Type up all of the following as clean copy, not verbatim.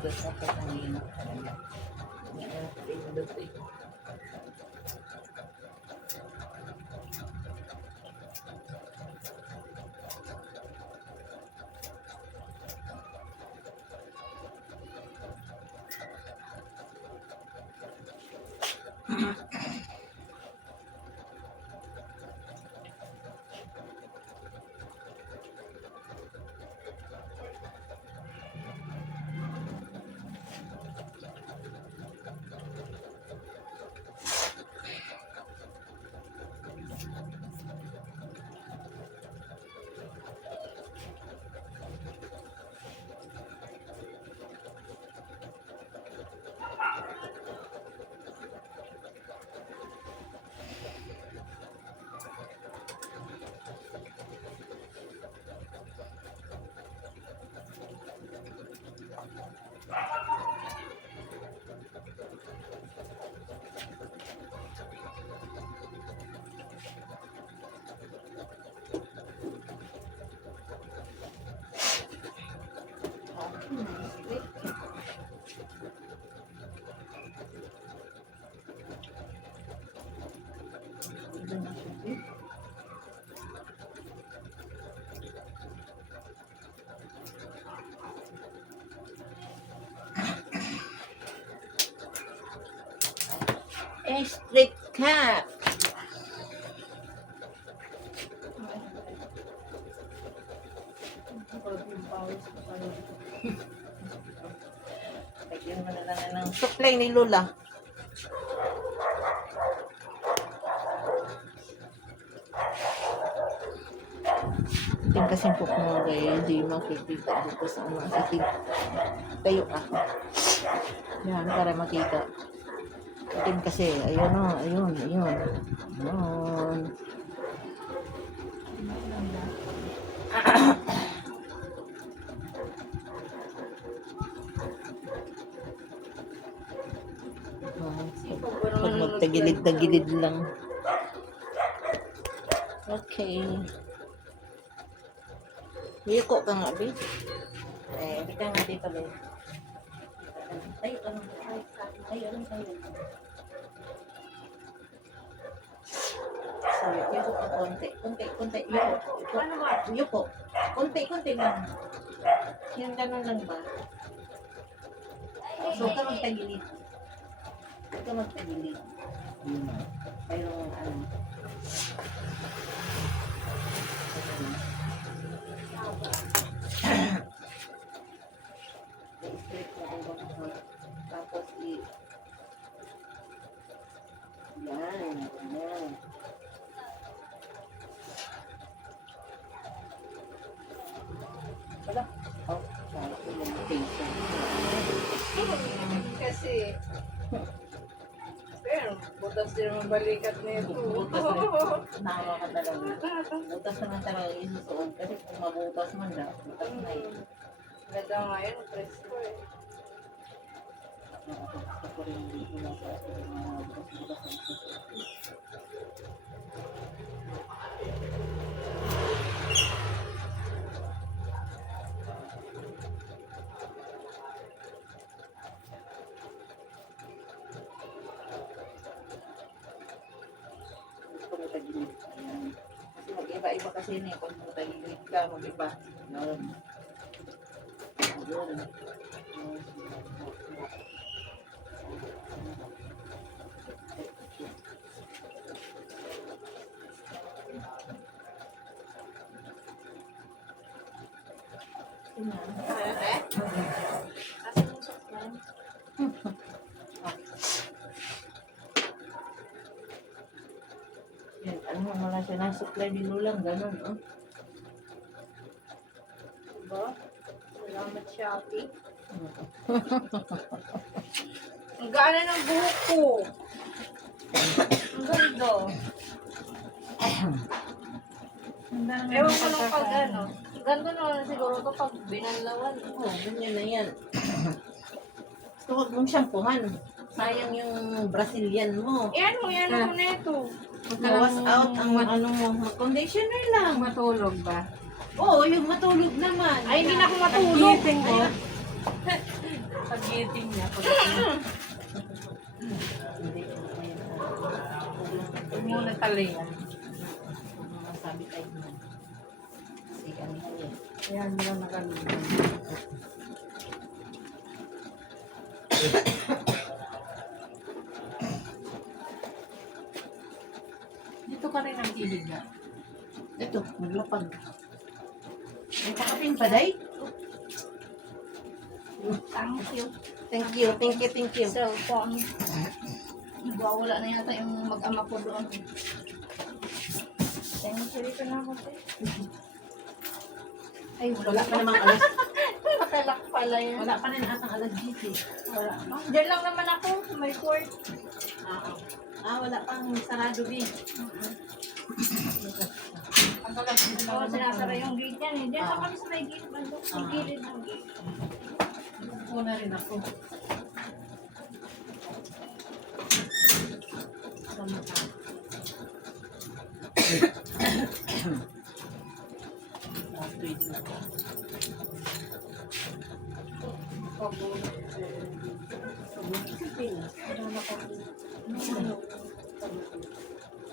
pindot na patangin. Yan, pindot eh. Street cat. Lagyan mo na lang ng suklay ni Lola. Itim kasi po mga gaya, hindi makikita dito sa mga sitig. Tayo ka. Yan, para makita. Itim kasi, ayun o, ayun. Ayun. Pag magtagilid-tagilid lang. Okay. Yuko ka nga, Bi. Hindi ka nga dito, Bi. Tayo ka lang. Tayo. So, yuko ka konti. Konti. Yuko. Konti lang. Yung ganun lang ba? So, ka magtagilid. Ito magtagilid. Pero, tapos yan. Wala. Kasi pero butas din ang balikat nito. Butas na. Nawa ka talaga. Butas naman talaga isusuot. Kasi kung mabutas man na, butas na yun. Ganda nga yun, presko eh. Ako rin dito lang sa mga butas-butas ang isusuot. Tagilid. Ayan. Kasi mag-iba-iba kasi yun eh. Pag tagilid ka, mag-iba. Yun. Yan, ano mo lang siya ng supply ni Lulang, ganun, oh. Diba? Salamat, Shopee. Ang gana ng buhok ko. Ang ganda. Ewan ko nung pag ano. Ganda naman siguro ito pag binanlawan. Oo, ganyan na yan. Gusto huwag mong shampoohan. Sayang yung Brazilian mo. Yan mo na ito. Bawas out ang ano mo. Mag-conditioner lang. Matulog ba? Oo, yung matulog naman. Ay, hindi na ako matulog. Nagising ko. Pag gigiting niya. Hindi ko na yun. Huwag muna talihan. Masabi tayo na. Kasi ano yun. Kaya nila nagalitan. Dito ka rin ang hihiga. Ito, maglapag. May pakapin pa, day? Thank you. Thank you, thank you, thank you. So, wala na yata yung mag-ama ko doon. Thank you, dito na ako. Ay, Wala pa namang alas. Matalak pala yan. Wala pa rin atang alas 10. Wala. Diyan lang naman ako. May court. Wala pang sarado, din. Ang talag dito lang. Oo, sinasara yung gate yan eh. Diyan lang kami sa may gate. May gilid ng gate. Una rin ako.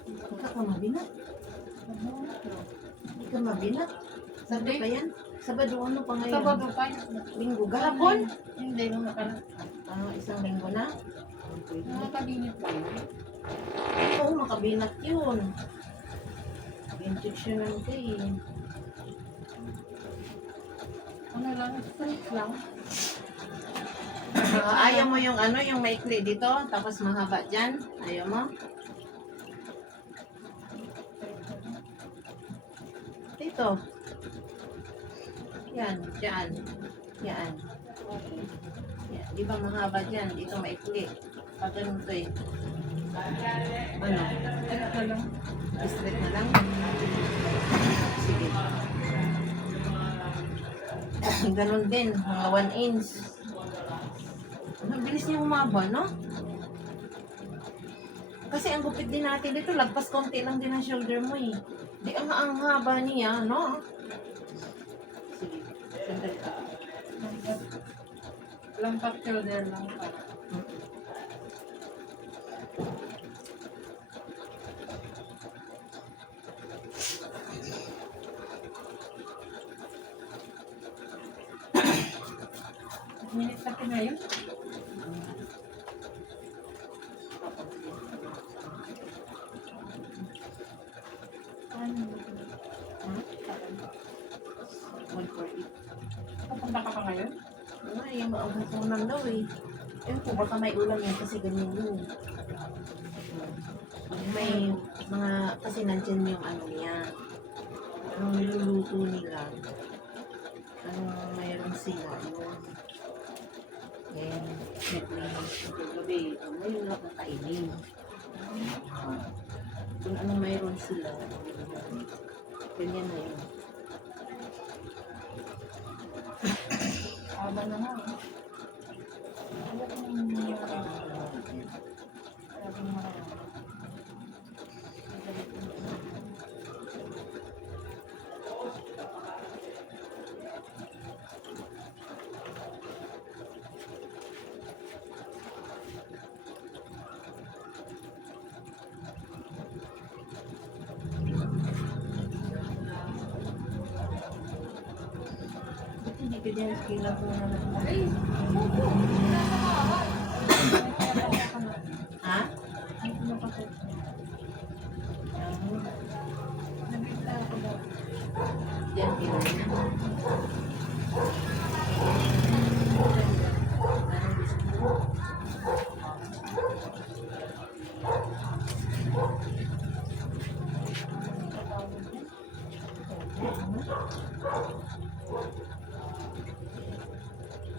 Huwag ka mabinat. Hindi ka mabinat. Sabado pa yan? Sabado ano pa ngayon? Sabado pa. Linggo gahapon? Hindi, nung nakaraan. Isang linggo na? Nakakabinit pa yun. Oo, makabinat yun. Injeksyonan ka eh. Ano lang, straight lang. Ayaw mo yung ano, yung maikli dito, tapos mahaba dyan? Ayaw mo? Dito. Yan, dyan. Yan. Yan. Di ba mahaba dyan? Dito maikli. Pag ganun to eh. Ano? Ito lang. Straight na lang? Sige. Ganun din, mga 1 inch. Ang bilis niya humaba, no? Kasi ang gupit din natin dito, lagpas konti lang din ang shoulder mo eh. Di ang haba niya, no? Sige, sandali ka. Lampat shoulder lang pa. Minute na pinayon. Pupunta ka pa ngayon? Ay, maabutunan daw eh. Ayun po, baka may ulam yan kasi ganyan yun. May mga, kasi nandyan yung ano niya. Anong niluluto nila. Anong mayroon sila. Yun. Then, gabi, ngayon lang ang kainin. Kung anong mayroon sila. Ganyan na yun. Aba na nga. Ano ko nang nangyari? Sabi mo na. Hindi ka dyan, kailan ko na lang. Ay! Ha? Nabigla ako daw. Diyan, kailan na.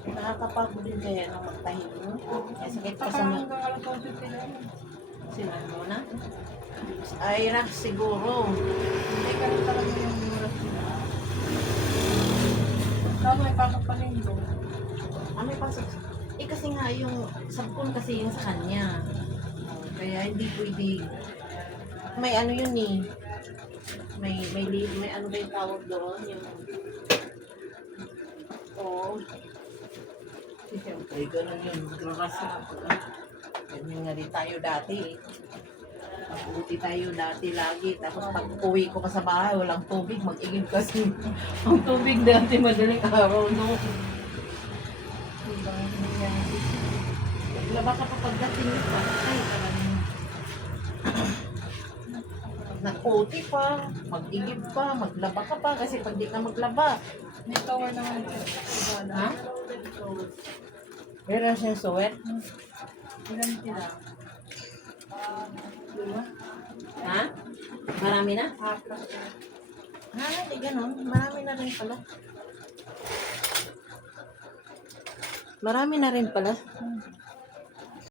Nakakapagod din kaya ng magtahin mo. Kaya sakit pa sa mga Hanggang alas 11 sila. sila mo na. Ay, rak siguro. Hindi ka rin talaga yung oras nila. Tapos may pasok pa rin doon. May pasok. Kasi nga yung sabon kasi yung sa kanya. Kaya hindi pwede. May ano yun eh. May ano ba yung tawag doon? Yung... Oo. Siyempre, ganun yun. Magraras na. Ganyan nga rin tayo dati eh. Mabuti tayo dati lagi. Tapos pag uwi ko pa sa bahay, walang tubig. Mag-igib kasi. Ang tubig dati madaling araw, no? Maglaba ka pa pagdating mo pa. Ay, talagang nakuti pa, mag-igib pa, maglaba ka pa. Kasi pag di ka maglaba, May tower naman. ha? Meron siyang suwet. Ilan sila? Ha? Marami na? Apat. Di ganun. Marami na rin pala. Marami na rin pala.